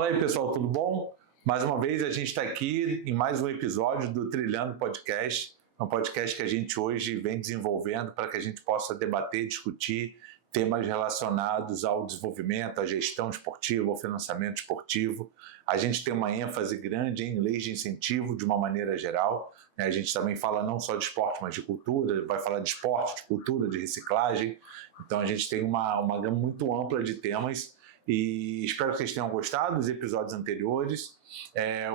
Fala aí, pessoal, tudo bom? Mais uma vez a gente está aqui em mais um episódio do Trilhando Podcast, um podcast que a gente hoje vem desenvolvendo para que a gente possa debater, discutir temas relacionados ao desenvolvimento, à gestão esportiva, ao financiamento esportivo. A gente tem uma ênfase grande em leis de incentivo de uma maneira geral, né? A gente também fala não só de esporte, mas de cultura, vai falar de esporte, de cultura, de reciclagem. Então a gente tem uma gama muito ampla de temas e espero que vocês tenham gostado dos episódios anteriores.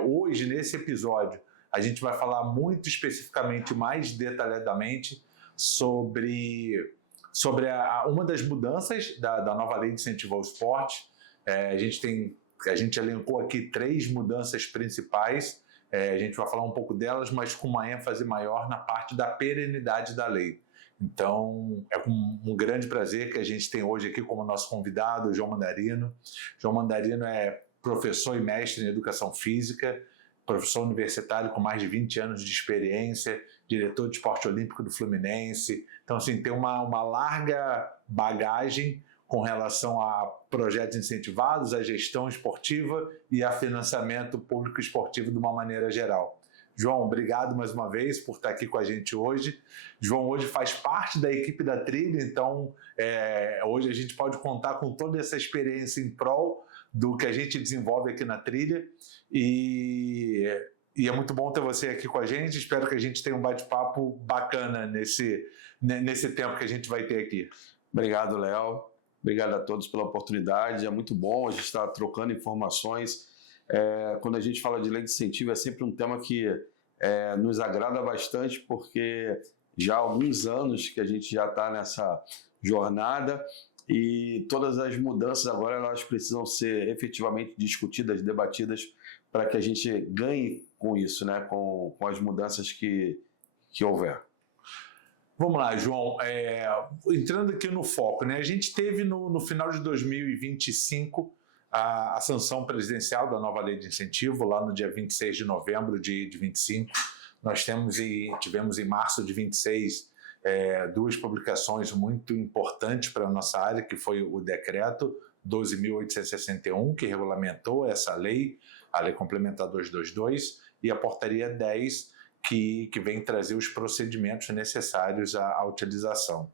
Hoje, nesse episódio, a gente vai falar muito especificamente, mais detalhadamente, sobre uma das mudanças da nova lei de incentivo ao esporte. A gente elencou aqui 3 mudanças principais. A gente vai falar um pouco delas, mas com uma ênfase maior na parte da perenidade da lei. Então, é com um grande prazer que a gente tem hoje aqui como nosso convidado o João Mandarino. João Mandarino é professor e mestre em educação física, professor universitário com mais de 20 anos de experiência, diretor de esporte olímpico do Fluminense. Então, assim, tem uma larga bagagem com relação a projetos incentivados, a gestão esportiva e a financiamento público esportivo de uma maneira geral. João, obrigado mais uma vez por estar aqui com a gente hoje. João hoje faz parte da equipe da Trilha, então hoje a gente pode contar com toda essa experiência em prol do que a gente desenvolve aqui na Trilha. E é muito bom ter você aqui com a gente. Espero que a gente tenha um bate-papo bacana nesse tempo que a gente vai ter aqui. Obrigado, Léo. Obrigado a todos pela oportunidade. É muito bom a gente estar trocando informações. Quando a gente fala de lei de incentivo, é sempre um tema que nos agrada bastante, porque já há alguns anos que a gente já está nessa jornada e todas as mudanças agora elas precisam ser efetivamente discutidas, debatidas, para que a gente ganhe com isso, né? com as mudanças que houver. Vamos lá, João. Entrando aqui no foco, né? A gente teve no final de 2025 a sanção presidencial da nova lei de incentivo, lá no dia 26 de novembro de 25. Nós tivemos em março de 26 duas publicações muito importantes para a nossa área, que foi o decreto 12.861, que regulamentou essa lei, a lei complementar 222, e a portaria 10, que vem trazer os procedimentos necessários à utilização.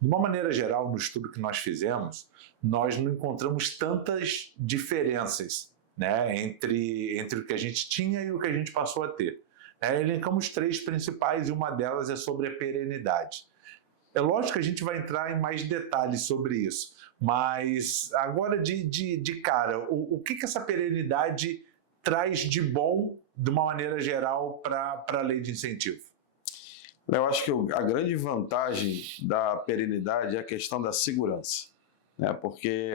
De uma maneira geral, no estudo que nós fizemos, nós não encontramos tantas diferenças, né, entre o que a gente tinha e o que a gente passou a ter. Elencamos 3 principais e uma delas é sobre a perenidade. É lógico que a gente vai entrar em mais detalhes sobre isso, mas agora de cara, o que essa perenidade traz de bom, de uma maneira geral, para a lei de incentivo? Eu acho que a grande vantagem da perenidade é a questão da segurança, né? Porque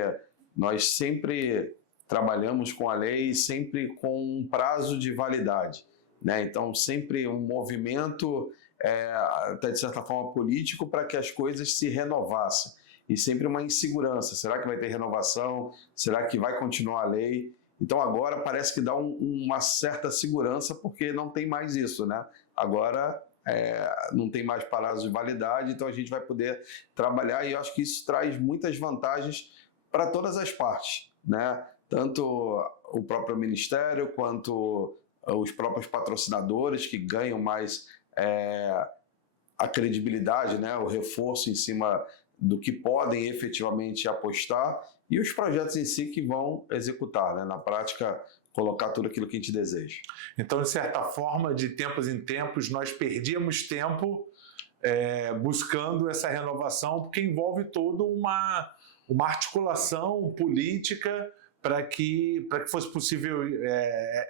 nós sempre trabalhamos com a lei, sempre com um prazo de validade, né? Então, sempre um movimento, até de certa forma, político para que as coisas se renovassem. E sempre uma insegurança. Será que vai ter renovação? Será que vai continuar a lei? Então, agora parece que dá uma certa segurança, porque não tem mais isso, né? Agora não tem mais prazo de validade, então a gente vai poder trabalhar, e eu acho que isso traz muitas vantagens para todas as partes, né? Tanto o próprio Ministério, quanto os próprios patrocinadores, que ganham mais a credibilidade, né? O reforço em cima do que podem efetivamente apostar, e os projetos em si que vão executar, né? Na prática, colocar tudo aquilo que a gente deseja. Então, de certa forma, de tempos em tempos, nós perdíamos tempo buscando essa renovação, porque envolve toda uma articulação política para que fosse possível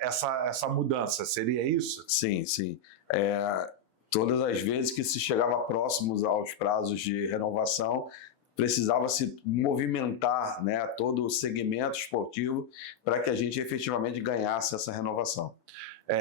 essa mudança. Seria isso? Sim, sim. Todas as vezes que se chegava próximos aos prazos de renovação, precisava se movimentar, né, todo o segmento esportivo para que a gente efetivamente ganhasse essa renovação.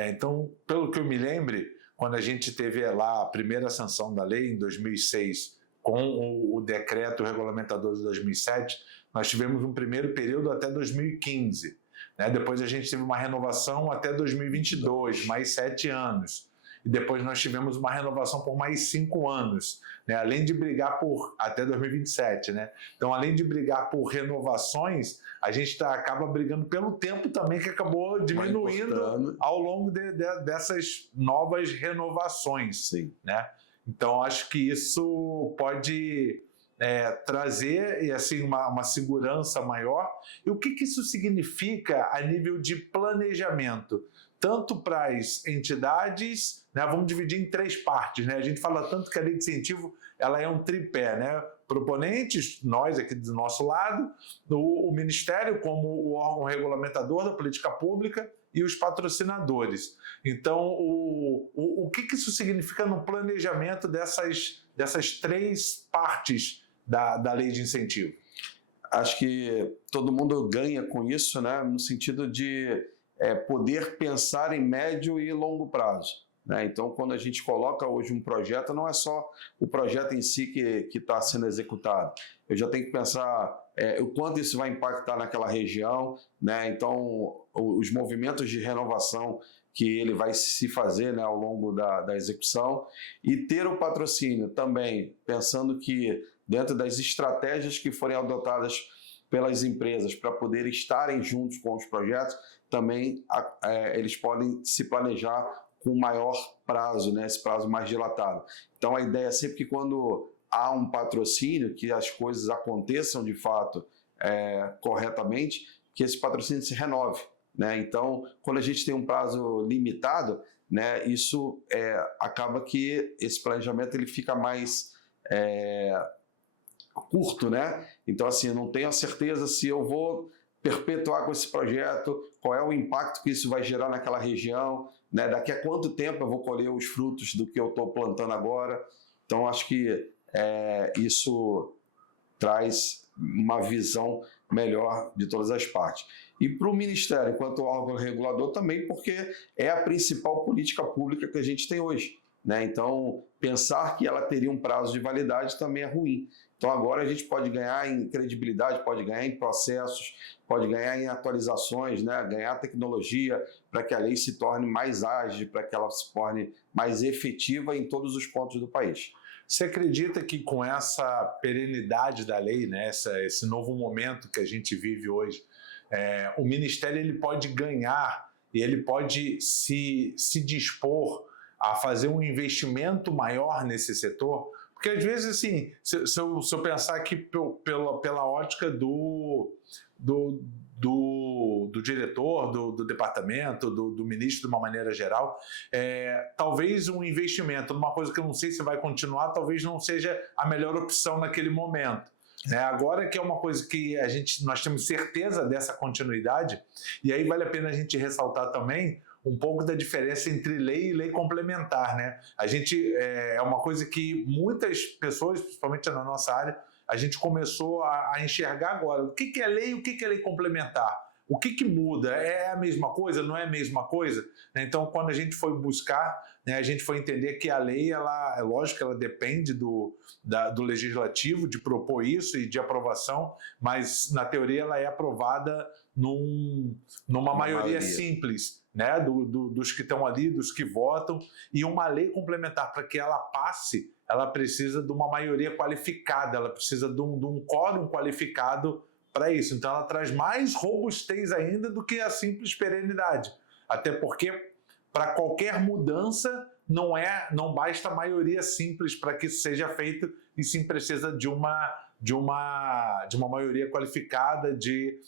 Então, pelo que eu me lembre, quando a gente teve lá a primeira sanção da lei, em 2006, com o decreto regulamentador de 2007, nós tivemos um primeiro período até 2015. Né? Depois a gente teve uma renovação até 2022, mais 7 anos. e depois nós tivemos uma renovação por mais 5 anos, né? Além de brigar por até 2027, né? Então, além de brigar por renovações, a gente acaba brigando pelo tempo também, que acabou diminuindo ao longo dessas novas renovações. Sim. Né? Então, acho que isso pode trazer assim, uma segurança maior. E o que isso significa a nível de planejamento? Tanto para as entidades, né? Vamos dividir em 3 partes. Né? A gente fala tanto que a lei de incentivo ela é um tripé, né? Proponentes, nós aqui do nosso lado, o Ministério como o órgão regulamentador da política pública e os patrocinadores. Então, o que isso significa no planejamento dessas 3 partes da lei de incentivo? Acho que todo mundo ganha com isso, né? No sentido de poder pensar em médio e longo prazo. Né? Então, quando a gente coloca hoje um projeto, não é só o projeto em si que está sendo executado. Eu já tenho que pensar o quanto isso vai impactar naquela região, né? Então, os movimentos de renovação que ele vai se fazer, né, ao longo da execução, e ter o patrocínio também, pensando que dentro das estratégias que forem adotadas pelas empresas para poder estarem juntos com os projetos, também eles podem se planejar com maior prazo, né, esse prazo mais dilatado. Então, a ideia é sempre que quando há um patrocínio, que as coisas aconteçam de fato corretamente, que esse patrocínio se renove. Né? Então, quando a gente tem um prazo limitado, né, isso acaba que esse planejamento ele fica mais curto. Né? Então, assim, eu não tenho a certeza se eu vou perpetuar com esse projeto, qual é o impacto que isso vai gerar naquela região, né? Daqui a quanto tempo eu vou colher os frutos do que eu estou plantando agora. Então, acho que isso traz uma visão melhor de todas as partes. E para o Ministério, enquanto órgão regulador, também porque é a principal política pública que a gente tem hoje. Né? Então, pensar que ela teria um prazo de validade também é ruim. Então, agora a gente pode ganhar em credibilidade, pode ganhar em processos, pode ganhar em atualizações, né? Ganhar tecnologia para que a lei se torne mais ágil, para que ela se torne mais efetiva em todos os pontos do país. Você acredita que com essa perenidade da lei, né? Esse novo momento que a gente vive hoje, o Ministério ele pode ganhar e ele pode se dispor a fazer um investimento maior nesse setor? Porque às vezes, assim, se eu pensar aqui pela ótica do diretor, do departamento, do ministro de uma maneira geral, talvez um investimento numa coisa que eu não sei se vai continuar, talvez não seja a melhor opção naquele momento. Agora que é uma coisa que nós temos certeza dessa continuidade, e aí vale a pena a gente ressaltar também um pouco da diferença entre lei e lei complementar. Né? A gente, é uma coisa que muitas pessoas, principalmente na nossa área, a gente começou a enxergar agora. O que é lei e o que é lei complementar? O que muda? É a mesma coisa? Não é a mesma coisa? Então, quando a gente foi buscar, né, a gente foi entender que a lei, é lógico que ela depende do legislativo, de propor isso e de aprovação, mas, na teoria, ela é aprovada numa maioria simples, né, dos que estão ali, dos que votam, e uma lei complementar, para que ela passe, ela precisa de uma maioria qualificada, ela precisa de um quórum qualificado para isso. Então, ela traz mais robustez ainda do que a simples perenidade. Até porque, para qualquer mudança, não basta a maioria simples para que isso seja feito, e sim precisa de uma maioria qualificada, de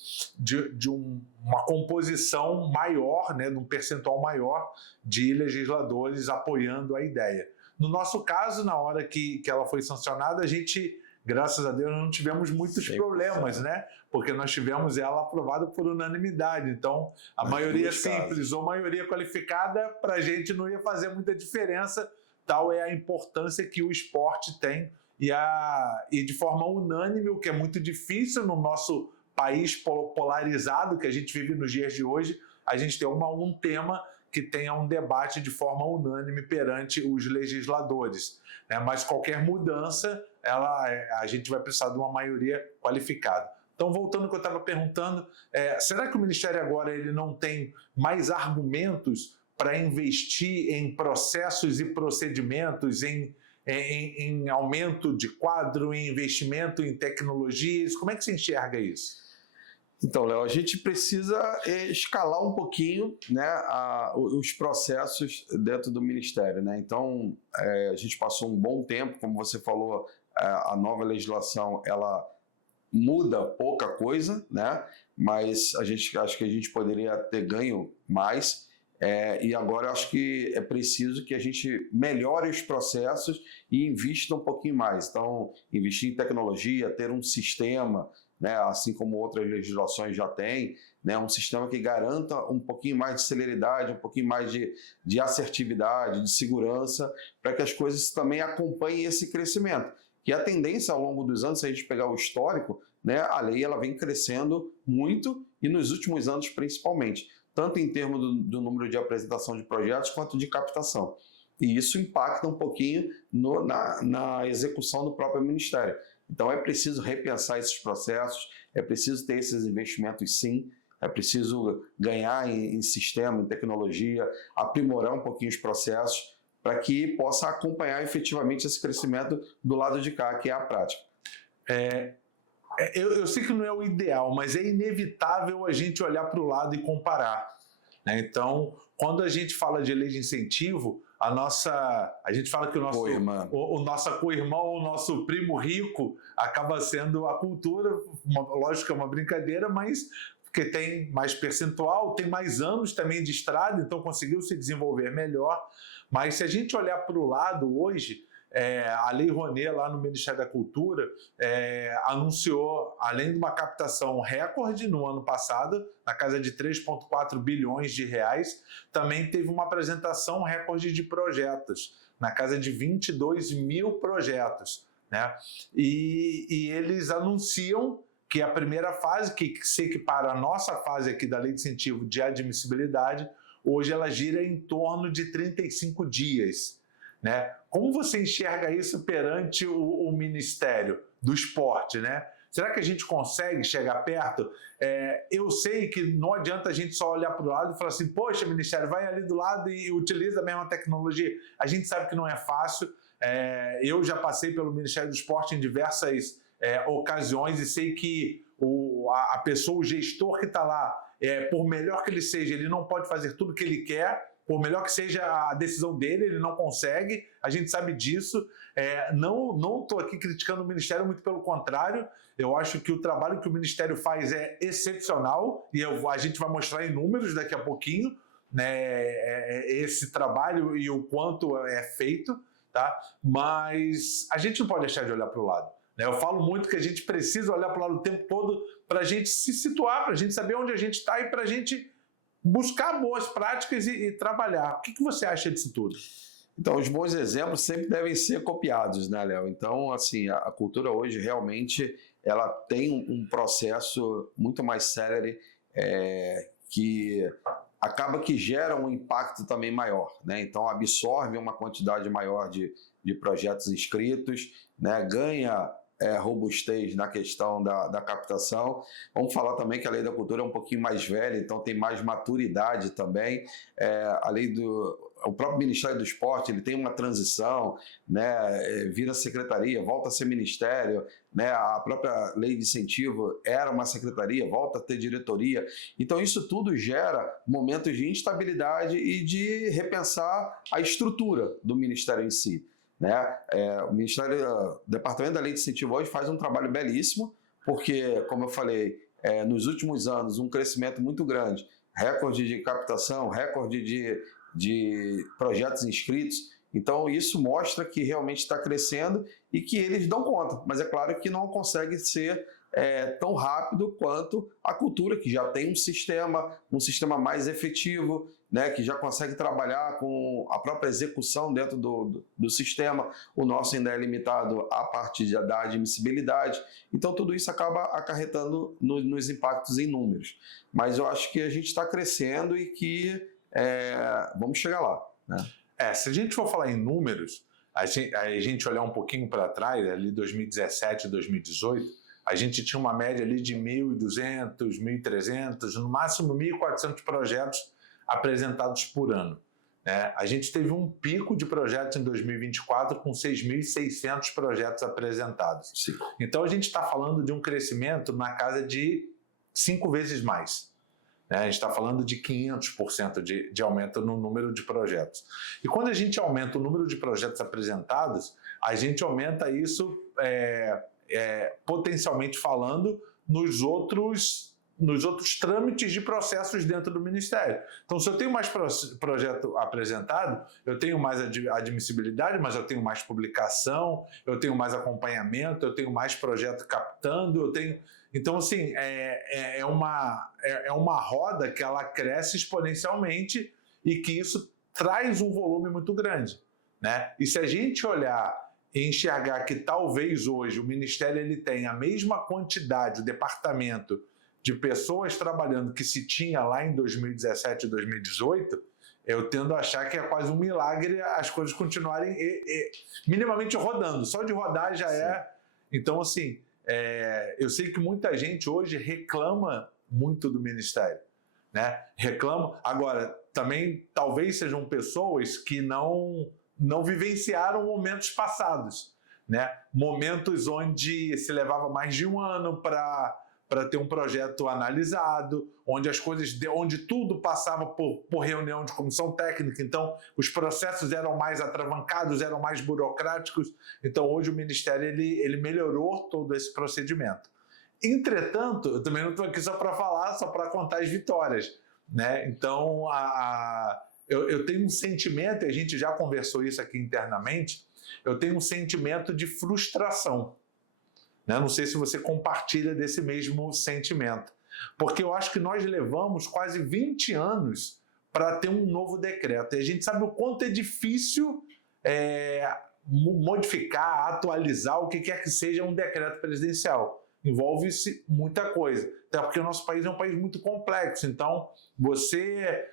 uma composição maior, né, de um percentual maior de legisladores apoiando a ideia. No nosso caso, na hora que ela foi sancionada, a gente, graças a Deus, não tivemos muitos problemas, né? Porque nós tivemos ela aprovada por unanimidade. Então, a maioria simples ou maioria qualificada, para a gente não ia fazer muita diferença. Tal é a importância que o esporte tem e de forma unânime, o que é muito difícil no nosso país polarizado que a gente vive nos dias de hoje, a gente tem um tema que tenha um debate de forma unânime perante os legisladores. Né? Mas qualquer mudança, a gente vai precisar de uma maioria qualificada. Então, voltando ao que eu estava perguntando, será que o Ministério agora ele não tem mais argumentos para investir em processos e procedimentos, em aumento de quadro, em investimento em tecnologias? Como é que você enxerga isso? Então, Léo, a gente precisa escalar um pouquinho, né, os processos dentro do Ministério, né? Então, a gente passou um bom tempo, como você falou, a nova legislação, ela muda pouca coisa, né? Mas acho que a gente poderia ter ganho mais. E agora eu acho que é preciso que a gente melhore os processos e invista um pouquinho mais. Então, investir em tecnologia, ter um sistema, né, assim como outras legislações já têm, né, um sistema que garanta um pouquinho mais de celeridade, um pouquinho mais de assertividade, de segurança, para que as coisas também acompanhem esse crescimento. Que a tendência ao longo dos anos, se a gente pegar o histórico, né, a lei ela vem crescendo muito e nos últimos anos principalmente, tanto em termos do número de apresentação de projetos quanto de captação. E isso impacta um pouquinho na execução do próprio Ministério. Então é preciso repensar esses processos, é preciso ter esses investimentos sim, é preciso ganhar em sistema, em tecnologia, aprimorar um pouquinho os processos para que possa acompanhar efetivamente esse crescimento do lado de cá, que é a prática. Eu sei que não é o ideal, mas é inevitável a gente olhar para o lado e comparar, né? Então, quando a gente fala de lei de incentivo, a gente fala que nossa co-irmã ou o nosso primo rico acaba sendo a cultura. Lógico que é uma brincadeira, mas porque tem mais percentual, tem mais anos também de estrada, então conseguiu se desenvolver melhor. Mas se a gente olhar para o lado hoje, a Lei Rouanet, lá no Ministério da Cultura, anunciou, além de uma captação recorde no ano passado, na casa de 3,4 bilhões de reais, também teve uma apresentação recorde de projetos, na casa de 22 mil projetos, né? E eles anunciam que a primeira fase, que se equipara à nossa fase aqui da Lei de Incentivo de Admissibilidade, hoje ela gira em torno de 35 dias. Né? Como você enxerga isso perante o Ministério do Esporte, né? Será que a gente consegue chegar perto? Eu sei que não adianta a gente só olhar para o lado e falar assim, poxa, Ministério, vai ali do lado e utiliza a mesma tecnologia. A gente sabe que não é fácil. Eu já passei pelo Ministério do Esporte em diversas ocasiões e sei que a pessoa, o gestor que está lá, por melhor que ele seja, ele não pode fazer tudo o que ele quer. Por melhor que seja a decisão dele, ele não consegue, a gente sabe disso. Não estou aqui criticando o Ministério, muito pelo contrário. Eu acho que o trabalho que o Ministério faz é excepcional e a gente vai mostrar em números daqui a pouquinho, né, esse trabalho e o quanto é feito, tá? Mas a gente não pode deixar de olhar para o lado. Né? Eu falo muito que a gente precisa olhar para o lado o tempo todo para a gente se situar, para a gente saber onde a gente está e para a gente buscar boas práticas e trabalhar. O que você acha disso tudo? Então, os bons exemplos sempre devem ser copiados, né, Léo? Então, assim, a cultura hoje realmente ela tem um processo muito mais célere que acaba que gera um impacto também maior, né? Então, absorve uma quantidade maior de projetos inscritos, né? Ganha robustez na questão da captação. Vamos falar também que a Lei da Cultura é um pouquinho mais velha, então tem mais maturidade também. O próprio Ministério do Esporte, ele tem uma transição, né? Vira secretaria, volta a ser ministério, né? A própria Lei de Incentivo era uma secretaria, volta a ter diretoria. Então isso tudo gera momentos de instabilidade e de repensar a estrutura do Ministério em si. Né? O Departamento da Lei de Incentivo hoje faz um trabalho belíssimo, porque, como eu falei, nos últimos anos, um crescimento muito grande, recorde de captação, recorde de projetos inscritos. Então, isso mostra que realmente está crescendo e que eles dão conta, mas é claro que não consegue ser tão rápido quanto a cultura, que já tem um sistema mais efetivo, né, que já consegue trabalhar com a própria execução dentro do sistema. O nosso ainda é limitado à parte da admissibilidade. Então, tudo isso acaba acarretando nos impactos em números. Mas eu acho que a gente está crescendo e que vamos chegar lá. Né? Se a gente for falar em números, a gente olhar um pouquinho para trás, ali 2017, 2018, a gente tinha uma média ali de 1.200, 1.300, no máximo 1.400 projetos apresentados por ano. né? A gente teve um pico de projetos em 2024 com 6.600 projetos apresentados. Sim. Então, a gente está falando de um crescimento na casa de 5 vezes mais. A gente está falando de 500% de aumento no número de projetos. E quando a gente aumenta o número de projetos apresentados, a gente aumenta isso, potencialmente falando, nos outros trâmites de processos dentro do Ministério. Então, se eu tenho mais projeto apresentado, eu tenho mais admissibilidade, mas eu tenho mais publicação, eu tenho mais acompanhamento, eu tenho mais projeto captando, eu tenho... Então, assim, é uma roda que ela cresce exponencialmente e que isso traz um volume muito grande, né? E se a gente olhar e enxergar que talvez hoje o Ministério ele tenha a mesma quantidade, o departamento de pessoas trabalhando que se tinha lá em 2017 e 2018, eu tendo a achar que é quase um milagre as coisas continuarem minimamente rodando. Só de rodar já é... Então, assim... eu sei que muita gente hoje reclama muito do Ministério, né? Reclama. Agora, também talvez sejam pessoas que não vivenciaram momentos passados, né? Momentos onde se levava mais de um ano para ter um projeto analisado, onde tudo passava por reunião de comissão técnica, então os processos eram mais atravancados, eram mais burocráticos. Então hoje o Ministério ele melhorou todo esse procedimento. Entretanto, eu também não estou aqui só para falar, só para contar as vitórias, né? Então eu tenho um sentimento, e a gente já conversou isso aqui internamente, eu tenho um sentimento de frustração. Não sei se você compartilha desse mesmo sentimento, porque eu acho que nós levamos quase 20 anos para ter um novo decreto, e a gente sabe o quanto é difícil modificar, atualizar o que quer que seja um decreto presidencial. Envolve-se muita coisa, até porque o nosso país é um país muito complexo, então você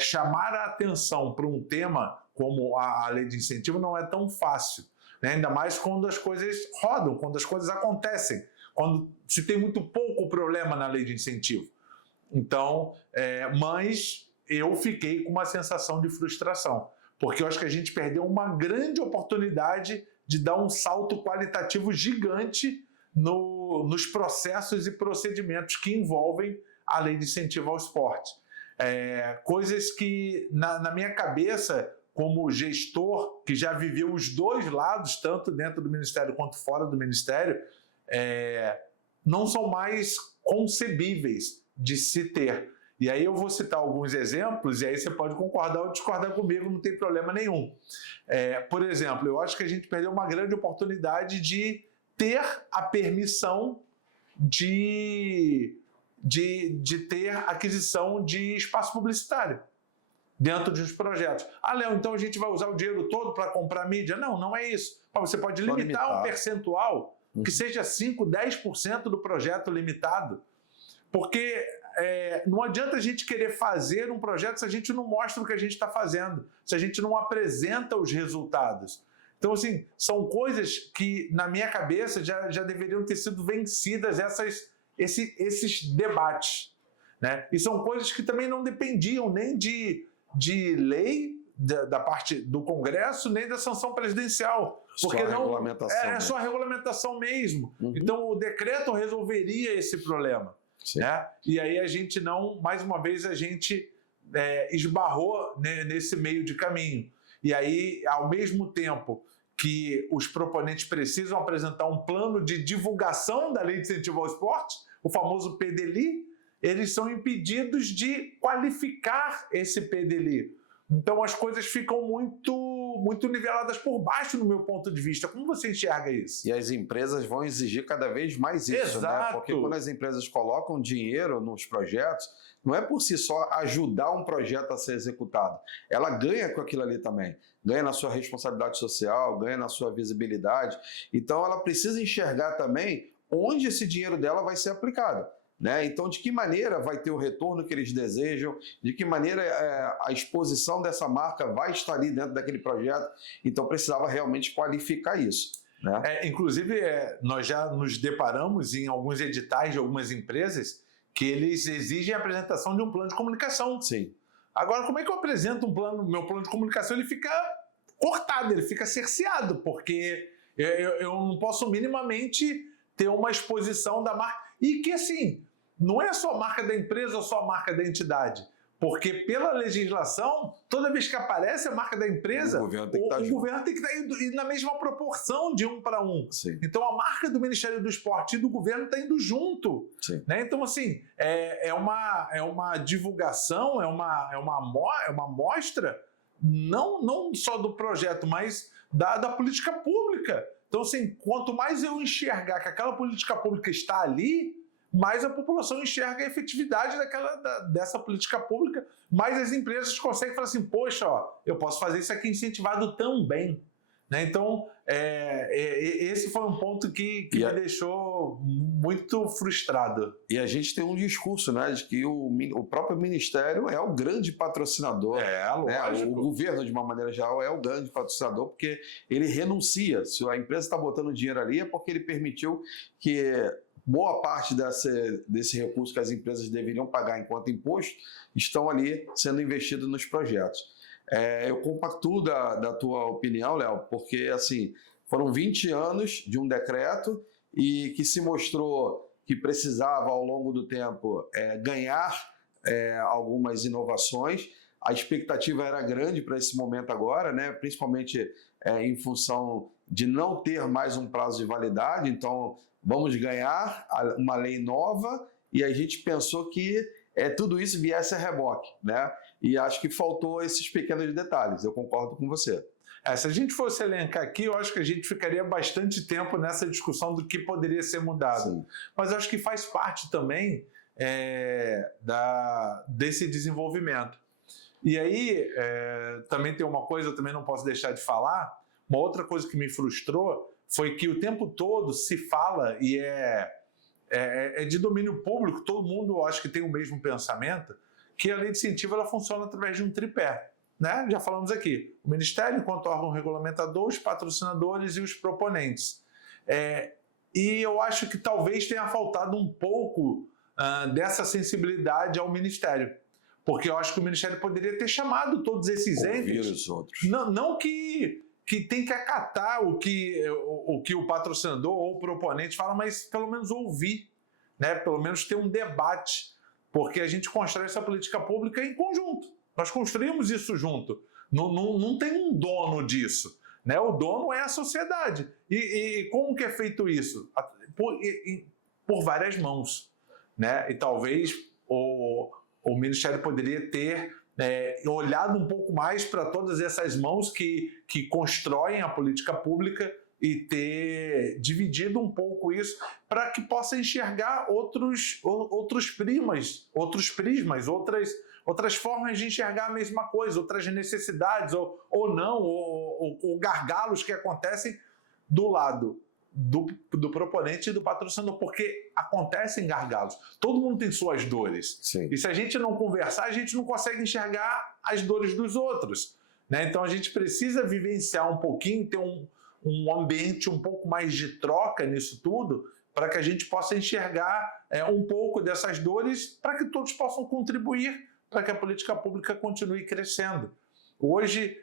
chamar a atenção para um tema como a lei de incentivo não é tão fácil. Ainda mais quando as coisas rodam, quando as coisas acontecem, quando se tem muito pouco problema na lei de incentivo. Então, mas eu fiquei com uma sensação de frustração, porque eu acho que a gente perdeu uma grande oportunidade de dar um salto qualitativo gigante nos processos e procedimentos que envolvem a lei de incentivo ao esporte. Coisas que, na minha cabeça, como gestor que já viveu os dois lados, tanto dentro do Ministério quanto fora do Ministério, não são mais concebíveis de se ter. E aí eu vou citar alguns exemplos, e aí você pode concordar ou discordar comigo, não tem problema nenhum. Por exemplo, eu acho que a gente perdeu uma grande oportunidade de ter a permissão de ter aquisição de espaço publicitário dentro dos projetos. Léo, então a gente vai usar o dinheiro todo para comprar mídia? Não, não é isso. Você pode limitar um percentual, que seja 5%, 10% do projeto limitado, porque não adianta a gente querer fazer um projeto se a gente não mostra o que a gente está fazendo, se a gente não apresenta os resultados. Então, assim, são coisas que, na minha cabeça, já deveriam ter sido vencidas esses debates, né? E são coisas que também não dependiam nem de lei da parte do Congresso, nem da sanção presidencial. Porque é só a regulamentação mesmo. Então, o decreto resolveria esse problema. Né? E aí a gente mais uma vez, a gente esbarrou nesse meio de caminho. E aí, ao mesmo tempo que os proponentes precisam apresentar um plano de divulgação da Lei de Incentivo ao Esporte, o famoso PDLI, eles são impedidos de qualificar esse PDLI. Então as coisas ficam muito niveladas por baixo, no meu ponto de vista. Como você enxerga isso? E as empresas vão exigir cada vez mais isso, né? Porque quando as empresas colocam dinheiro nos projetos, não é por si só ajudar um projeto a ser executado. Ela ganha com aquilo ali também. Ganha na sua responsabilidade social, ganha na sua visibilidade. Então ela precisa enxergar também onde esse dinheiro dela vai ser aplicado. Né? Então, de que maneira vai ter o retorno que eles desejam, de que maneira a exposição dessa marca vai estar ali dentro daquele projeto. Então, precisava realmente qualificar isso. Né? Inclusive, nós já nos deparamos em alguns editais de algumas empresas que eles exigem a apresentação de um plano de comunicação. Sim. Agora, como é que eu apresento meu plano de comunicação? Ele fica cortado, ele fica cerceado, porque eu não posso minimamente ter uma exposição da marca. E que, assim, não é só a marca da empresa ou só a marca da entidade. Porque, pela legislação, toda vez que aparece a marca da empresa, o governo tem que estar indo na mesma proporção de 1 para 1. Sim. Então, a marca do Ministério do Esporte e do governo está indo junto. Né? Então, assim, é uma divulgação, é uma mostra, não só do projeto, mas da política pública. Então, assim, quanto mais eu enxergar que aquela política pública está ali, mais a população enxerga a efetividade dessa política pública, mais as empresas conseguem falar assim, poxa, ó, eu posso fazer isso aqui incentivado também. Né? Então, esse foi um ponto que me deixou muito frustrado. E a gente tem um discurso, né, de que o próprio Ministério é o grande patrocinador. Lógico. O governo, de uma maneira geral, é o grande patrocinador, porque ele renuncia. Se a empresa está botando dinheiro ali, é porque ele permitiu que boa parte desse recurso que as empresas deveriam pagar enquanto imposto estão ali sendo investidos nos projetos. Eu compactuo da tua opinião, Léo, porque assim, foram 20 anos de um decreto e que se mostrou que precisava, ao longo do tempo, ganhar algumas inovações. A expectativa era grande para esse momento agora, né? Principalmente em função de não ter mais um prazo de validade, então vamos ganhar uma lei nova, e a gente pensou que tudo isso viesse a reboque, né? E acho que faltou esses pequenos detalhes, eu concordo com você. Se a gente fosse elencar aqui, eu acho que a gente ficaria bastante tempo nessa discussão do que poderia ser mudado. Sim. Mas eu acho que faz parte também desse desenvolvimento. E aí, também tem uma coisa, eu também não posso deixar de falar, uma outra coisa que me frustrou foi que o tempo todo se fala, e é de domínio público, todo mundo acho que tem o mesmo pensamento, que a lei de incentivo ela funciona através de um tripé. Né? Já falamos aqui, o Ministério enquanto órgão regulamentador, os patrocinadores e os proponentes. E eu acho que talvez tenha faltado um pouco dessa sensibilidade ao Ministério. Porque eu acho que o Ministério poderia ter chamado todos esses entes. Os outros. Não que tem que acatar o que o patrocinador ou o proponente fala, mas pelo menos ouvir, né? Pelo menos ter um debate, porque a gente constrói essa política pública em conjunto. Nós construímos isso junto. Não tem um dono disso. Né? O dono é a sociedade. E como que é feito isso? Por várias mãos. Né? E talvez o Ministério poderia ter olhado um pouco mais para todas essas mãos que constroem a política pública e ter dividido um pouco isso para que possa enxergar outros prismas, outras formas de enxergar a mesma coisa, outras necessidades ou não, ou gargalos que acontecem do lado do proponente e do patrocinador, porque acontecem gargalos. Todo mundo tem suas dores. Sim. E se a gente não conversar, a gente não consegue enxergar as dores dos outros. Né? Então a gente precisa vivenciar um pouquinho, ter um ambiente um pouco mais de troca nisso tudo, para que a gente possa enxergar um pouco dessas dores, para que todos possam contribuir para que a política pública continue crescendo. Hoje,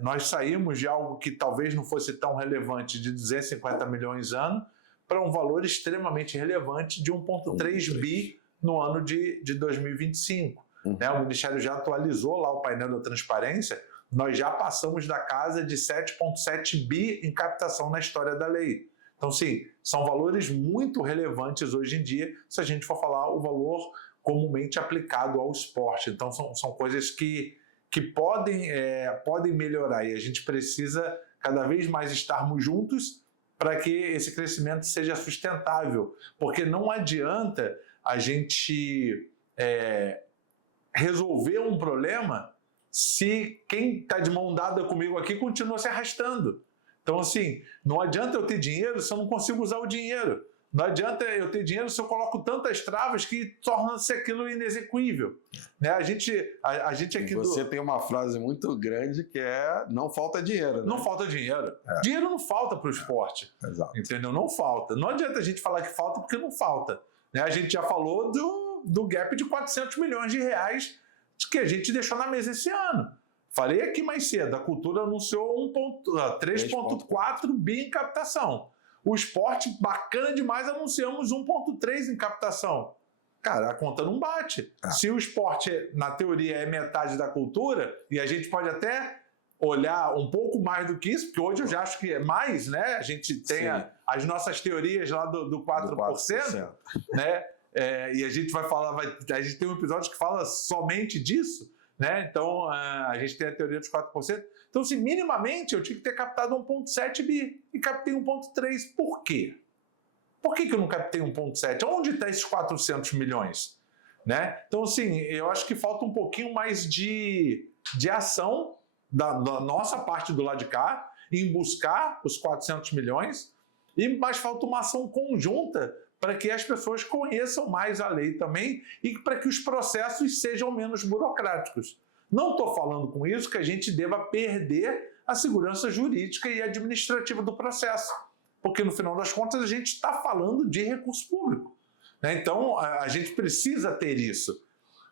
nós saímos de algo que talvez não fosse tão relevante, de 250 milhões ano, para um valor extremamente relevante de 1,3 bi no ano de 2025. Né? O Ministério já atualizou lá o painel da transparência, nós já passamos da casa de 7,7 bi em captação na história da lei. Então, sim, são valores muito relevantes hoje em dia, se a gente for falar o valor comumente aplicado ao esporte. Então, são coisas que podem melhorar, e a gente precisa cada vez mais estarmos juntos para que esse crescimento seja sustentável, porque não adianta a gente resolver um problema se quem está de mão dada comigo aqui continua se arrastando. Então, assim, não adianta eu ter dinheiro se eu não consigo usar o dinheiro. Não adianta eu ter dinheiro se eu coloco tantas travas que torna-se aquilo inexequível. Né? A gente aqui Você tem uma frase muito grande que é não falta dinheiro. Né? Não falta dinheiro. Dinheiro não falta para o esporte. Exato. Entendeu? Não falta. Não adianta a gente falar que falta porque não falta. Né? A gente já falou do gap de 400 milhões de reais que a gente deixou na mesa esse ano. Falei aqui mais cedo, a cultura anunciou 3,4 bi em captação. O esporte, bacana demais, anunciamos 1,3 em captação. Cara, a conta não bate. Se o esporte, na teoria, é metade da cultura, e a gente pode até olhar um pouco mais do que isso, porque hoje eu já acho que é mais, né? A gente tem as nossas teorias lá do 4%, né? E a gente vai falar, a gente tem um episódio que fala somente disso, né? Então, a gente tem a teoria dos 4%. Então, assim, minimamente, eu tinha que ter captado 1,7 bi e captei 1,3. Por quê? Por que eu não captei 1,7? Onde está esses 400 milhões? Né? Então, assim, eu acho que falta um pouquinho mais de ação da nossa parte do lado de cá em buscar os 400 milhões, mas falta uma ação conjunta para que as pessoas conheçam mais a lei também e para que os processos sejam menos burocráticos. Não estou falando com isso que a gente deva perder a segurança jurídica e administrativa do processo, porque no final das contas a gente está falando de recurso público, né? Então a gente precisa ter isso,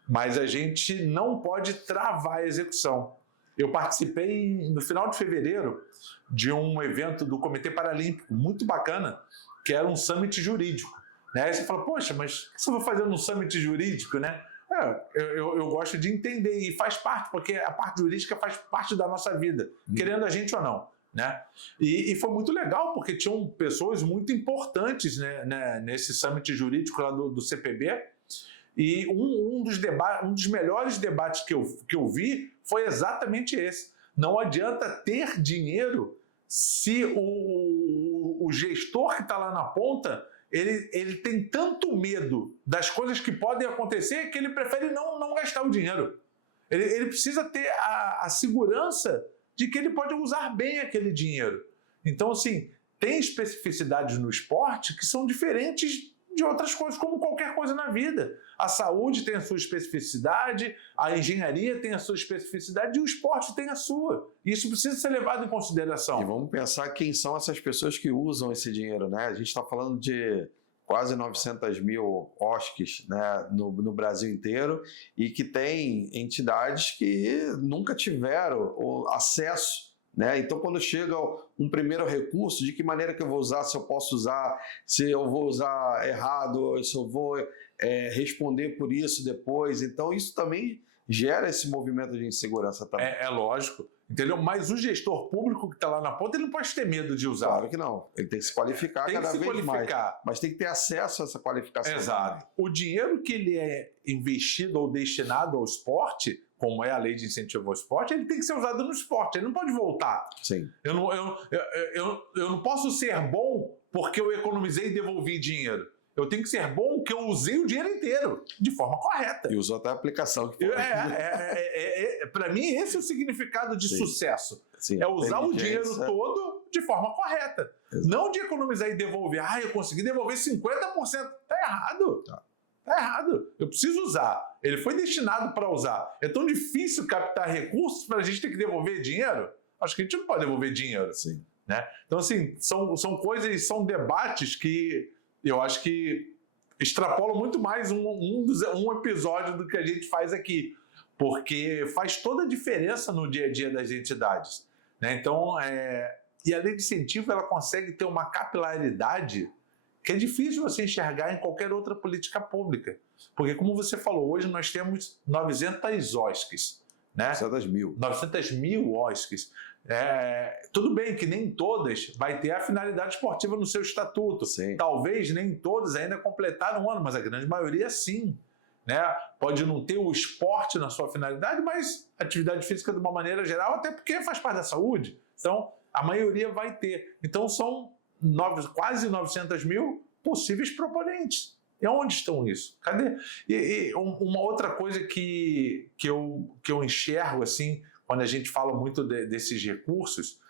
mas a gente não pode travar a execução. Eu participei no final de fevereiro de um evento do Comitê Paralímpico muito bacana, que era um summit jurídico, né? Aí você fala, poxa, mas o que você vai fazer num summit jurídico, né? Eu gosto de entender e faz parte, porque a parte jurídica faz parte da nossa vida, querendo a gente ou não, né? E foi muito legal, porque tinham pessoas muito importantes, né, nesse summit jurídico lá do CPB, e um dos melhores debates que eu vi foi exatamente esse. Não adianta ter dinheiro se o gestor que está lá na ponta ele tem tanto medo das coisas que podem acontecer que ele prefere não gastar o dinheiro. Ele precisa ter a segurança de que ele pode usar bem aquele dinheiro. Então, assim, tem especificidades no esporte que são diferentes de outras coisas, como qualquer coisa na vida. A saúde tem a sua especificidade, a engenharia tem a sua especificidade e o esporte tem a sua. Isso precisa ser levado em consideração. E vamos pensar quem são essas pessoas que usam esse dinheiro, né? A gente está falando de quase 900 mil OSCs, né, no Brasil inteiro, e que tem entidades que nunca tiveram o acesso, né? Então, quando chega um primeiro recurso, de que maneira que eu vou usar, se eu posso usar, se eu vou usar errado, se eu vou responder por isso depois. Então, isso também gera esse movimento de insegurança também. É lógico, entendeu? Mas o gestor público que está lá na ponta, ele não pode ter medo de usar. Claro que não. Ele tem que se qualificar cada vez mais. Mas tem que ter acesso a essa qualificação. Exato. Também. O dinheiro que ele é investido ou destinado ao esporte, como é a lei de incentivo ao esporte, ele tem que ser usado no esporte, ele não pode voltar. Sim. Eu não posso ser bom porque eu economizei e devolvi dinheiro. Eu tenho que ser bom porque eu usei o dinheiro inteiro, de forma correta. E usou até a aplicação. Para mim, esse é o significado de sucesso. Sim. É usar o dinheiro todo de forma correta. Exato. Não de economizar e devolver. Eu consegui devolver 50%. Está errado. Está errado. Eu preciso usar. Ele foi destinado para usar. É tão difícil captar recursos para a gente ter que devolver dinheiro? Acho que a gente não pode devolver dinheiro. Sim. Né? Então, assim, são coisas, são debates que eu acho que extrapolam muito mais um episódio do que a gente faz aqui, porque faz toda a diferença no dia a dia das entidades, né? Então, e a lei de incentivo, ela consegue ter uma capilaridade que é difícil você enxergar em qualquer outra política pública, porque como você falou, hoje nós temos 900 OSCs, né? 900 mil OSCs. Tudo bem que nem todas vai ter a finalidade esportiva no seu estatuto. Sim. Talvez nem todas ainda completaram um ano, mas a grande maioria sim, né? Pode não ter o esporte na sua finalidade, mas atividade física de uma maneira geral, até porque faz parte da saúde. Então, a maioria vai ter. Então, são quase 900 mil possíveis proponentes. E onde estão isso? Cadê? E uma outra coisa que eu enxergo assim, quando a gente fala muito desses recursos,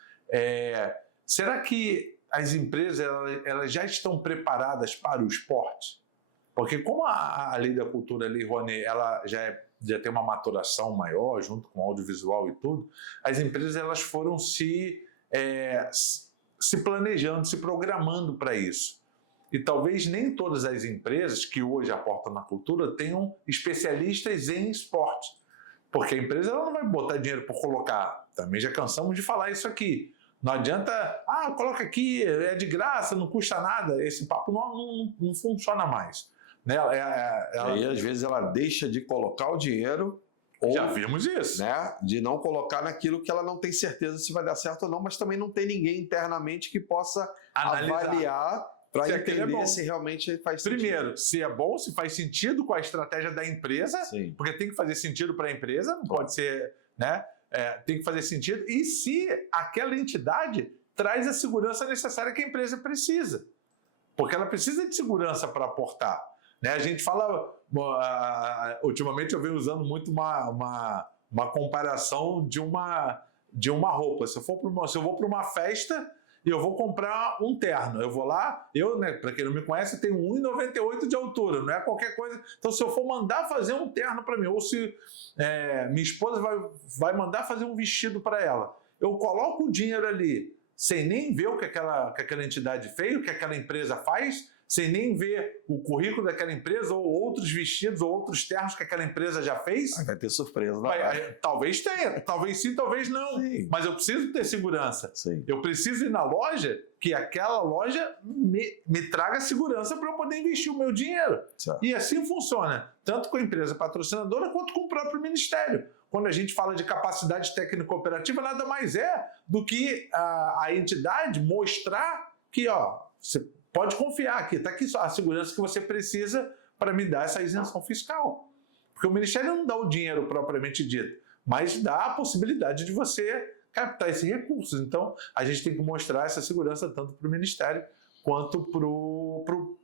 será que as empresas elas já estão preparadas para o esporte? Porque como a lei da cultura, a lei Rouanet, ela já tem uma maturação maior, junto com o audiovisual e tudo, as empresas elas foram se planejando, se programando para isso. E talvez nem todas as empresas que hoje aportam na cultura tenham especialistas em esporte. Porque a empresa ela não vai botar dinheiro por colocar. Também já cansamos de falar isso aqui. Não adianta, coloca aqui, é de graça, não custa nada. Esse papo não funciona mais. Né? E aí, às vezes, ela deixa de colocar o dinheiro. Ou, já vimos isso. Né, de não colocar naquilo que ela não tem certeza se vai dar certo ou não, mas também não tem ninguém internamente que possa avaliar para entender se realmente faz sentido. Primeiro, se é bom, se faz sentido com a estratégia da empresa, Sim. Porque tem que fazer sentido para a empresa, não pode ser, né? Tem que fazer sentido. E se aquela entidade traz a segurança necessária que a empresa precisa. Porque ela precisa de segurança para aportar. Né? A gente fala, ultimamente eu venho usando muito uma comparação de uma roupa. Se eu vou para uma festa e eu vou comprar um terno, eu vou lá, né, para quem não me conhece, eu tenho 1,98 de altura, não é qualquer coisa. Então, se eu for mandar fazer um terno para mim, ou se minha esposa vai mandar fazer um vestido para ela, eu coloco o dinheiro ali, sem nem ver o que aquela entidade fez, o que aquela empresa faz, sem nem ver o currículo daquela empresa ou outros vestidos ou outros ternos que aquela empresa já fez. Vai ter surpresa. Talvez tenha, talvez sim, talvez não. Sim. Mas eu preciso ter segurança. Sim. Eu preciso ir na loja, que aquela loja me traga segurança para eu poder investir o meu dinheiro. Certo. E assim funciona, tanto com a empresa patrocinadora quanto com o próprio ministério. Quando a gente fala de capacidade técnica operativa, nada mais é do que a entidade mostrar que você pode confiar aqui, está aqui a segurança que você precisa para me dar essa isenção fiscal. Porque o Ministério não dá o dinheiro propriamente dito, mas dá a possibilidade de você captar esses recursos. Então, a gente tem que mostrar essa segurança tanto para o Ministério quanto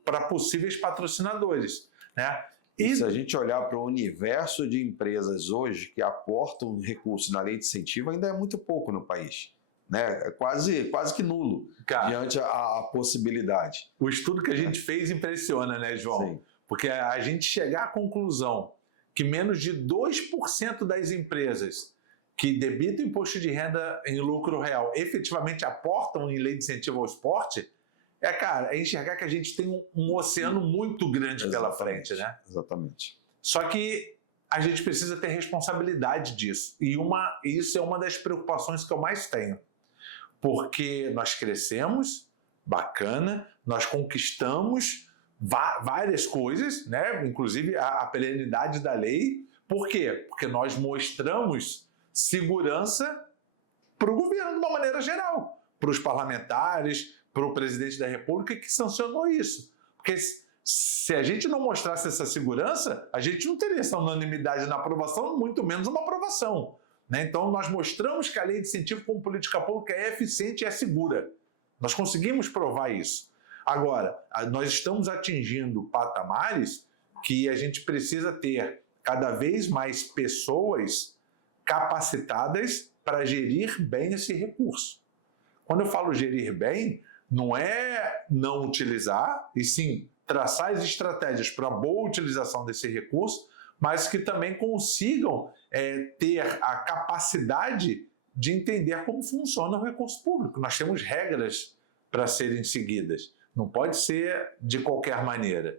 para possíveis patrocinadores. Né? E se a gente olhar para o universo de empresas hoje que aportam recursos na lei de incentivo, ainda é muito pouco no país. Né? É quase que nulo. Cara, diante a possibilidade. O estudo que a gente fez impressiona, né, João? Sim. Porque a gente chegar à conclusão que menos de 2% das empresas que debitam imposto de renda em lucro real efetivamente aportam em lei de incentivo ao esporte, é enxergar que a gente tem um oceano muito grande pela frente, né? Exatamente. Só que a gente precisa ter responsabilidade disso. E isso é uma das preocupações que eu mais tenho. Porque nós crescemos, bacana, nós conquistamos várias coisas, né? Inclusive a perenidade da lei. Por quê? Porque nós mostramos segurança para o governo de uma maneira geral, para os parlamentares, para o presidente da República que sancionou isso. Porque se a gente não mostrasse essa segurança, a gente não teria essa unanimidade na aprovação, muito menos uma aprovação. Né? Então, nós mostramos que a lei de incentivo como política pública é eficiente e é segura. Nós conseguimos provar isso. Agora, nós estamos atingindo patamares que a gente precisa ter cada vez mais pessoas capacitadas para gerir bem esse recurso. Quando eu falo gerir bem, não é não utilizar, e sim traçar as estratégias para a boa utilização desse recurso, mas que também consigam ter a capacidade de entender como funciona o recurso público. Nós temos regras para serem seguidas. Não pode ser de qualquer maneira.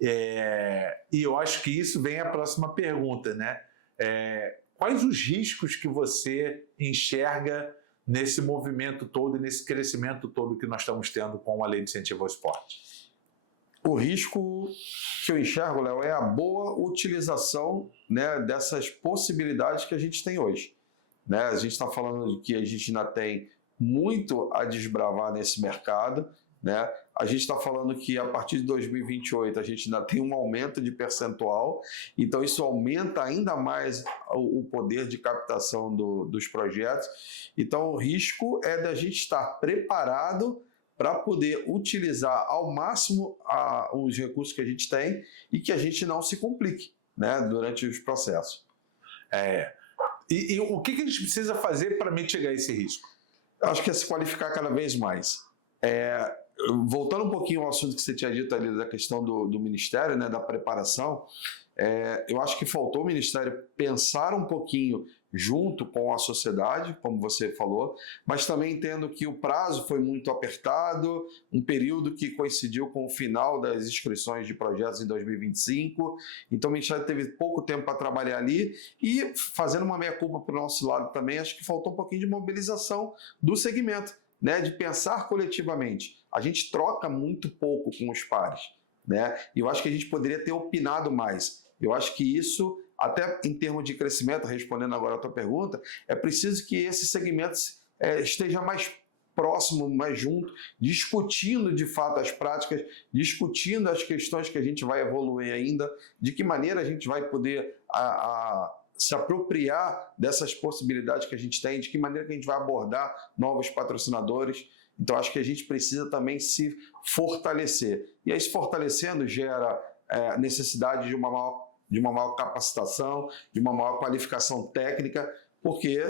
E eu acho que isso vem a próxima pergunta, né? Quais os riscos que você enxerga nesse movimento todo e nesse crescimento todo que nós estamos tendo com a Lei de Incentivo ao Esporte? O risco que eu enxergo, Léo, é a boa utilização, né, dessas possibilidades que a gente tem hoje. Né? A gente está falando de que a gente ainda tem muito a desbravar nesse mercado. Né? A gente está falando que a partir de 2028 a gente ainda tem um aumento de percentual, então isso aumenta ainda mais o poder de captação dos projetos. Então o risco é da gente estar preparado para poder utilizar ao máximo os recursos que a gente tem e que a gente não se complique, né, durante os processos. E o que a gente precisa fazer para mitigar esse risco? Eu acho que é se qualificar cada vez mais. Voltando um pouquinho ao assunto que você tinha dito ali da questão do Ministério, né, da preparação, eu acho que faltou o Ministério pensar um pouquinho junto com a sociedade, como você falou, mas também entendo que o prazo foi muito apertado, um período que coincidiu com o final das inscrições de projetos em 2025, então o Ministério teve pouco tempo para trabalhar ali e, fazendo uma meia-culpa para o nosso lado também, acho que faltou um pouquinho de mobilização do segmento, né, de pensar coletivamente. A gente troca muito pouco com os pares, né, e eu acho que a gente poderia ter opinado mais. Eu acho que isso, até em termos de crescimento, respondendo agora a tua pergunta, é preciso que esse segmento esteja mais próximo, mais junto, discutindo de fato as práticas, discutindo as questões que a gente vai evoluir ainda, de que maneira a gente vai poder se apropriar dessas possibilidades que a gente tem, de que maneira que a gente vai abordar novos patrocinadores. Então, acho que a gente precisa também se fortalecer. E aí, se fortalecendo, gera necessidade de uma maior capacitação, de uma maior qualificação técnica, porque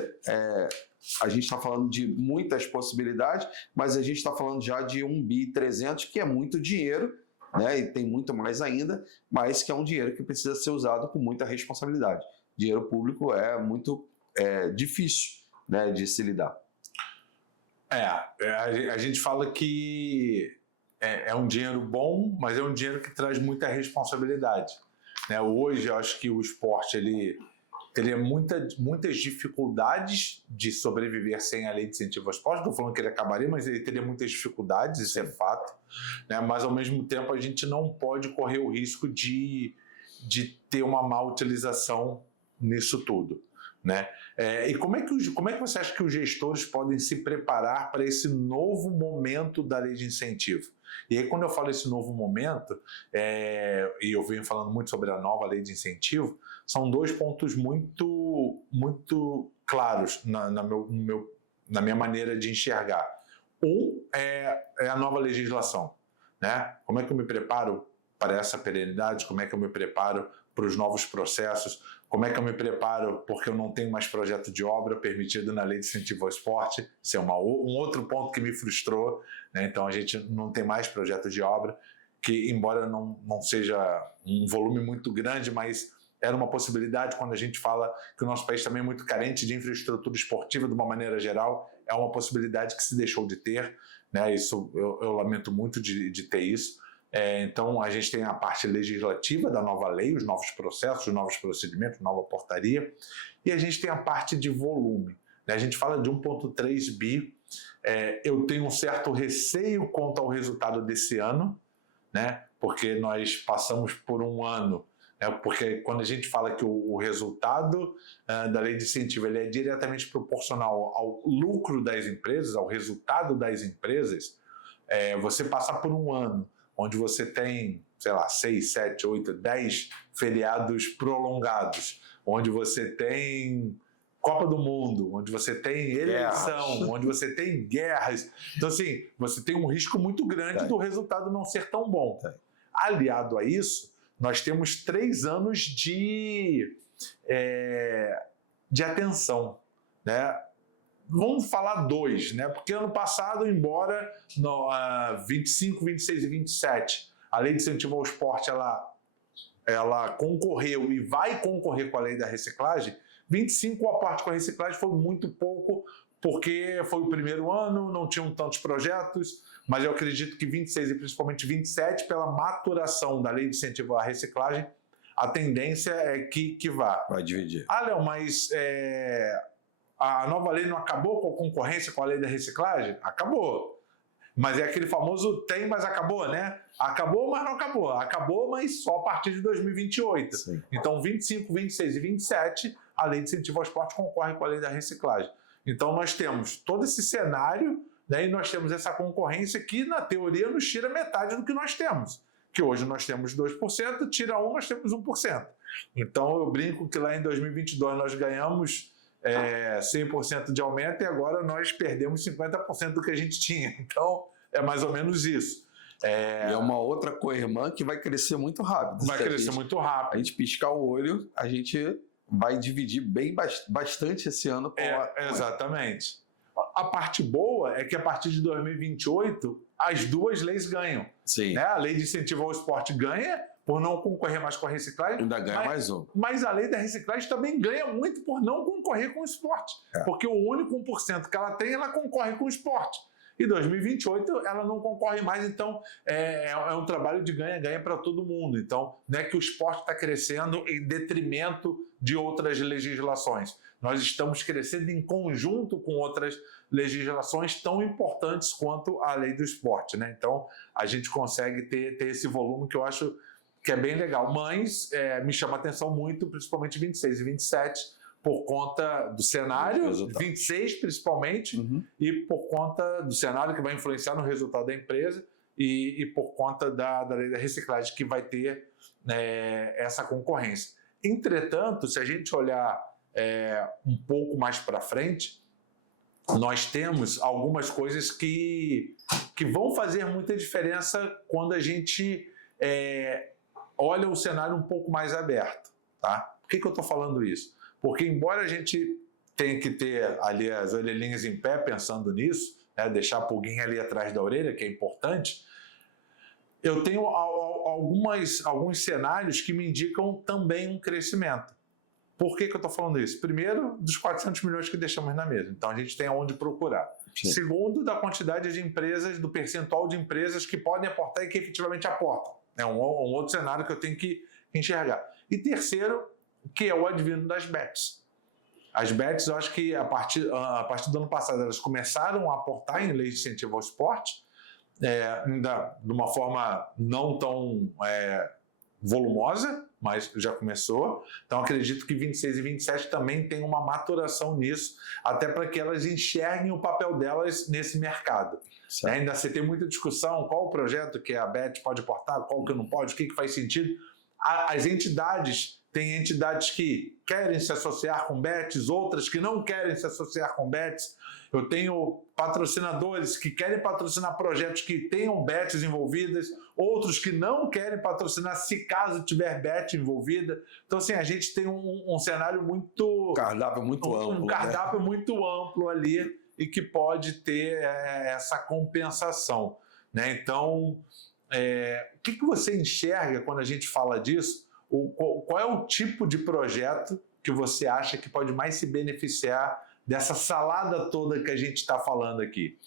a gente está falando de muitas possibilidades, mas a gente está falando já de 1.300 bi, que é muito dinheiro, né? E tem muito mais ainda, mas que é um dinheiro que precisa ser usado com muita responsabilidade. Dinheiro público é muito difícil, né, de se lidar. A gente fala que é um dinheiro bom, mas é um dinheiro que traz muita responsabilidade, né? Hoje, eu acho que o esporte ele teria muitas dificuldades de sobreviver sem a lei de incentivo ao esporte. Não estou falando que ele acabaria, mas ele teria muitas dificuldades, isso é fato, né? Mas, ao mesmo tempo, a gente não pode correr o risco de ter uma má utilização nisso tudo, né? E como é que você acha que os gestores podem se preparar para esse novo momento da lei de incentivo? E aí, quando eu falo esse novo momento, e eu venho falando muito sobre a nova lei de incentivo, são dois pontos muito, muito claros na minha maneira de enxergar. Um é a nova legislação, né? Como é que eu me preparo para essa perenidade? Como é que eu me preparo para os novos processos? Como é que eu me preparo porque eu não tenho mais projeto de obra permitido na lei de incentivo ao esporte? Isso é um outro ponto que me frustrou, né? Então, a gente não tem mais projeto de obra, que, embora não seja um volume muito grande, mas era uma possibilidade quando a gente fala que o nosso país também é muito carente de infraestrutura esportiva de uma maneira geral. É uma possibilidade que se deixou de ter, né? Isso eu lamento muito de ter isso. Então, a gente tem a parte legislativa da nova lei, os novos processos, os novos procedimentos, nova portaria, e a gente tem a parte de volume, né? A gente fala de 1,3 bi. Eu tenho um certo receio quanto ao resultado desse ano, né? Porque nós passamos por um ano, né? Porque quando a gente fala que o resultado da lei de incentivo ele é diretamente proporcional ao lucro das empresas, ao resultado das empresas, você passar por um ano onde você tem, sei lá, 6, 7, 8, 10 feriados prolongados, onde você tem Copa do Mundo, onde você tem eleição, onde você tem guerras. Então, assim, você tem um risco muito grande do resultado não ser tão bom. Aliado a isso, nós temos 3 anos de atenção, né? Vamos falar 2, né? Porque ano passado, embora 25, 26 e 27, a lei de incentivo ao esporte ela concorreu e vai concorrer com a lei da reciclagem, 25 a parte com a reciclagem foi muito pouco, porque foi o primeiro ano, não tinham tantos projetos, mas eu acredito que 26 e principalmente 27, pela maturação da lei de incentivo à reciclagem, a tendência é que vá. Vai dividir. Léo, mas a nova lei não acabou com a concorrência com a lei da reciclagem? Acabou. Mas é aquele famoso tem, mas acabou, né? Acabou, mas não acabou. Acabou, mas só a partir de 2028. Sim. Então, 25, 26 e 27, a lei de incentivo ao esporte concorre com a lei da reciclagem. Então, nós temos todo esse cenário, né, e nós temos essa concorrência que, na teoria, nos tira metade do que nós temos. Que hoje nós temos 2%, tira 1%, nós temos 1%. Então, eu brinco que lá em 2022 nós ganhamos 100% de aumento e agora nós perdemos 50% do que a gente tinha. Então, é mais ou menos isso. E é uma outra co-irmã que vai crescer muito rápido. Vai crescer muito rápido. A gente piscar o olho, a gente vai dividir bastante esse ano com exatamente. A parte boa é que a partir de 2028 as duas leis ganham. Sim. Né? A lei de incentivo ao esporte ganha, por não concorrer mais com a reciclagem. Ainda ganha mais um. Mas a lei da reciclagem também ganha muito por não concorrer com o esporte. Porque o único 1% que ela tem, ela concorre com o esporte. E 2028 ela não concorre mais, então é um trabalho de ganha-ganha para todo mundo. Então não é que o esporte está crescendo em detrimento de outras legislações. Nós estamos crescendo em conjunto com outras legislações tão importantes quanto a lei do esporte, né? Então a gente consegue ter esse volume que eu acho que é bem legal. Mas me chama a atenção muito, principalmente 26 e 27, por conta do cenário, 26 principalmente, e por conta do cenário que vai influenciar no resultado da empresa e por conta da lei da reciclagem que vai ter essa concorrência. Entretanto, se a gente olhar um pouco mais para frente, nós temos algumas coisas que vão fazer muita diferença quando a gente olha o cenário um pouco mais aberto. Tá? Por que eu estou falando isso? Porque, embora a gente tenha que ter ali as orelhinhas em pé pensando nisso, deixar a pulguinha ali atrás da orelha, que é importante, eu tenho alguns cenários que me indicam também um crescimento. Por que eu estou falando isso? Primeiro, dos 400 milhões que deixamos na mesa. Então, a gente tem aonde procurar. Sim. Segundo, da quantidade de empresas, do percentual de empresas que podem aportar e que efetivamente aportam. É um outro cenário que eu tenho que enxergar. E terceiro, que é o advindo das bets. As bets, eu acho que a partir do ano passado, elas começaram a aportar em lei de incentivo ao esporte, ainda de uma forma não tão volumosa, mas já começou. Então, acredito que 26 e 27 também tem uma maturação nisso, até para que elas enxerguem o papel delas nesse mercado. Ainda você tem muita discussão, qual o projeto que a bet pode aportar, qual que não pode, o que faz sentido. As entidades... Tem entidades que querem se associar com bets, outras que não querem se associar com bets. Eu tenho patrocinadores que querem patrocinar projetos que tenham bets envolvidas, outros que não querem patrocinar se caso tiver bet envolvida. Então, assim, a gente tem um cenário muito... Cardápio muito amplo. Um cardápio muito amplo ali e que pode ter essa compensação, né? Então, o que você enxerga quando a gente fala disso? Qual é o tipo de projeto que você acha que pode mais se beneficiar dessa salada toda que a gente está falando aqui?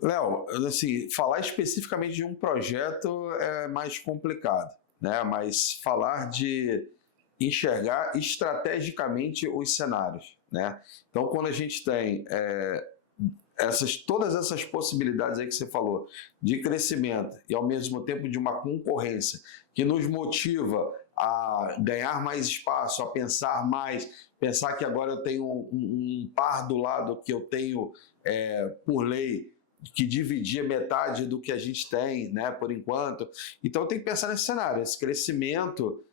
Léo, assim, falar especificamente de um projeto é mais complicado, né? Mas falar de enxergar estrategicamente os cenários, né? Então, quando a gente tem todas essas possibilidades aí que você falou, de crescimento e ao mesmo tempo de uma concorrência que nos motiva a ganhar mais espaço, a pensar mais, pensar que agora eu tenho um par do lado que eu tenho, por lei, que dividia metade do que a gente tem, né, por enquanto. Então tem que pensar nesse cenário, esse crescimento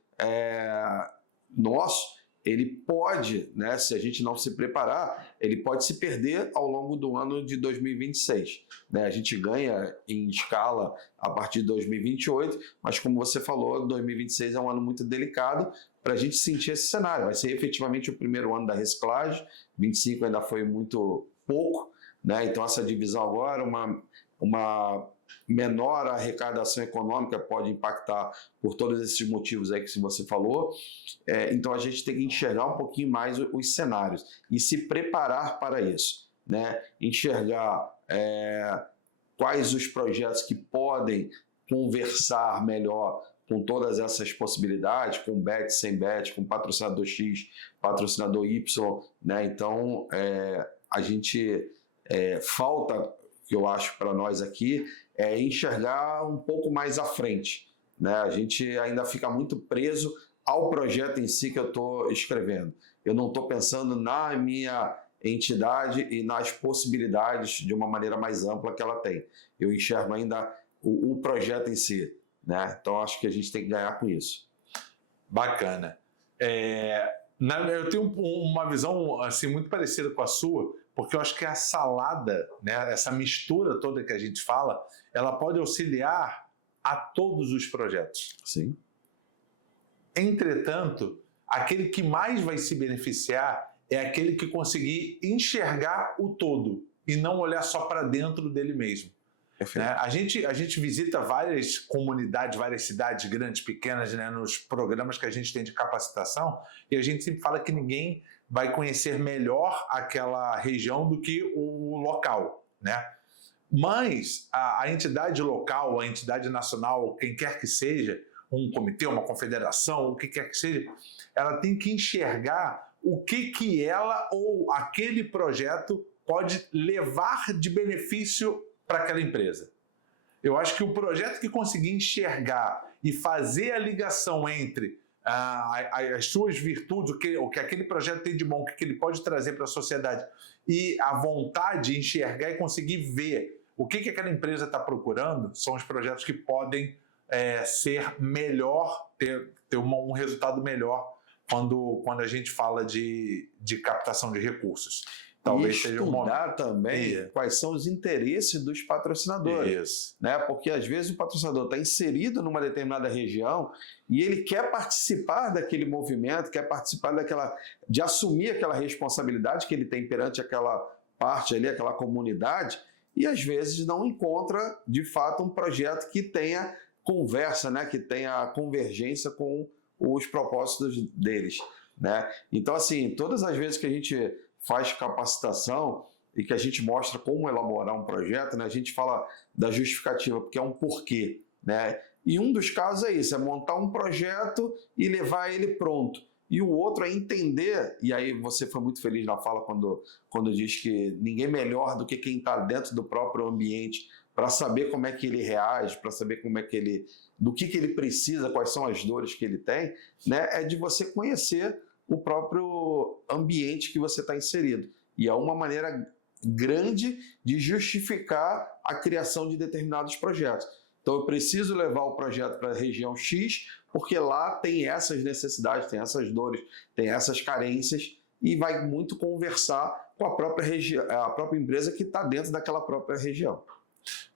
nosso, ele pode, né, se a gente não se preparar, ele pode se perder ao longo do ano de 2026. Né? A gente ganha em escala a partir de 2028, mas como você falou, 2026 é um ano muito delicado para a gente sentir esse cenário. Vai ser efetivamente o primeiro ano da reciclagem, 25 ainda foi muito pouco, né? Então essa divisão agora, uma menor arrecadação econômica pode impactar por todos esses motivos aí que você falou. Então a gente tem que enxergar um pouquinho mais os cenários e se preparar para isso, né? Enxergar quais os projetos que podem conversar melhor com todas essas possibilidades, com bet, sem bet, com patrocinador X, patrocinador Y, né? Então a gente falta, que eu acho para nós aqui, é enxergar um pouco mais à frente, né? A gente ainda fica muito preso ao projeto em si que eu estou escrevendo. Eu não estou pensando na minha entidade e nas possibilidades de uma maneira mais ampla que ela tem. Eu enxergo ainda o projeto em si, né? Então acho que a gente tem que ganhar com isso. Bacana. Eu tenho uma visão assim, muito parecida com a sua, porque eu acho que a salada, né, essa mistura toda que a gente fala, ela pode auxiliar a todos os projetos. Sim. Entretanto, aquele que mais vai se beneficiar é aquele que conseguir enxergar o todo e não olhar só para dentro dele mesmo. Né? A gente visita várias comunidades, várias cidades grandes, pequenas, né, nos programas que a gente tem de capacitação, e a gente sempre fala que ninguém vai conhecer melhor aquela região do que o local, né? Mas a entidade local, a entidade nacional, quem quer que seja, um comitê, uma confederação, o que quer que seja, ela tem que enxergar o que ela ou aquele projeto pode levar de benefício para aquela empresa. Eu acho que o projeto que conseguir enxergar e fazer a ligação entre as suas virtudes, o que aquele projeto tem de bom, o que ele pode trazer para a sociedade, e a vontade de enxergar e conseguir ver o que aquela empresa está procurando, são os projetos que podem ser melhor, ter um resultado melhor quando a gente fala de captação de recursos. Talvez seja estudar também quais são os interesses dos patrocinadores. Né? Porque às vezes o patrocinador está inserido numa determinada região e ele quer participar daquele movimento, quer participar de assumir aquela responsabilidade que ele tem perante aquela parte ali, aquela comunidade, e às vezes não encontra de fato um projeto que tenha conversa, né? Que tenha convergência com os propósitos deles. Né? Então, assim, todas as vezes que a gente faz capacitação e que a gente mostra como elaborar um projeto, né? A gente fala da justificativa, porque é um porquê. Né? E um dos casos é isso, é montar um projeto e levar ele pronto. E o outro é entender, e aí você foi muito feliz na fala quando diz que ninguém melhor do que quem está dentro do próprio ambiente para saber como é que ele reage, para saber do que ele precisa, quais são as dores que ele tem, né? É de você conhecer o próprio ambiente que você está inserido. E é uma maneira grande de justificar a criação de determinados projetos. Então, eu preciso levar o projeto para a região X, porque lá tem essas necessidades, tem essas dores, tem essas carências, e vai muito conversar com a própria empresa que está dentro daquela própria região.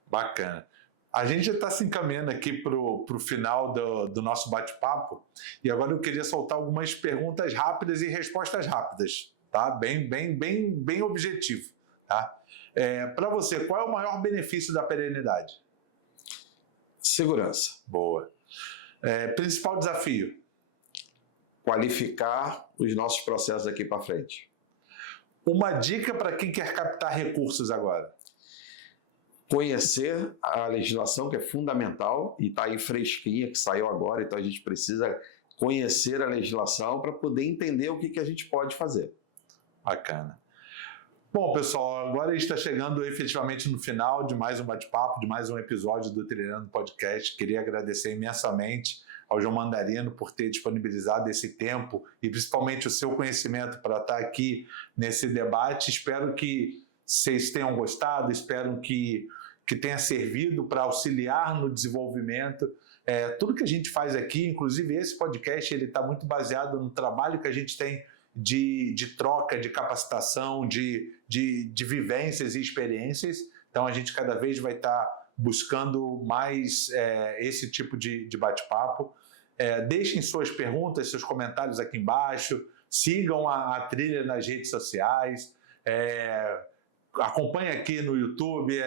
Bacana. A gente já está se encaminhando aqui para o final do nosso bate-papo, e agora eu queria soltar algumas perguntas rápidas e respostas rápidas, tá? Bem objetivo, tá? Para você, qual é o maior benefício da perenidade? Segurança. Boa. Principal desafio? Qualificar os nossos processos daqui para frente. Uma dica para quem quer captar recursos agora? Conhecer a legislação, que é fundamental, e está aí fresquinha, que saiu agora, então a gente precisa conhecer a legislação para poder entender o que a gente pode fazer. Bacana. Bom, pessoal, agora a gente está chegando efetivamente no final de mais um bate-papo, de mais um episódio do Trilhando Podcast. Queria agradecer imensamente ao João Mandarino por ter disponibilizado esse tempo e principalmente o seu conhecimento para estar aqui nesse debate. Espero que vocês tenham gostado, espero que tenha servido para auxiliar no desenvolvimento. Tudo que a gente faz aqui, inclusive esse podcast, ele está muito baseado no trabalho que a gente tem de troca, de capacitação, de vivências e experiências. Então, a gente cada vez vai estar buscando mais esse tipo de bate-papo. Deixem suas perguntas, seus comentários aqui embaixo, sigam a Trilha nas redes sociais, acompanhe aqui no YouTube,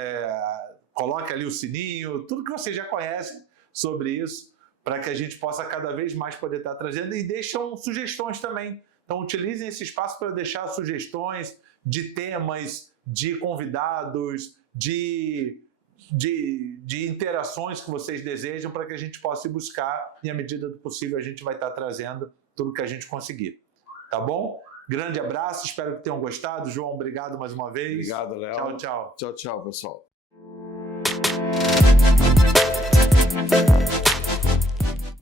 coloque ali o sininho, tudo que vocês já conhecem sobre isso, para que a gente possa cada vez mais poder estar trazendo, e deixam sugestões também. Então, utilizem esse espaço para deixar sugestões de temas, de convidados, de interações que vocês desejam, para que a gente possa ir buscar, e à medida do possível a gente vai estar trazendo tudo que a gente conseguir. Tá bom? Grande abraço, espero que tenham gostado. João, obrigado mais uma vez. Obrigado, Léo. Tchau, tchau. Tchau, tchau, pessoal.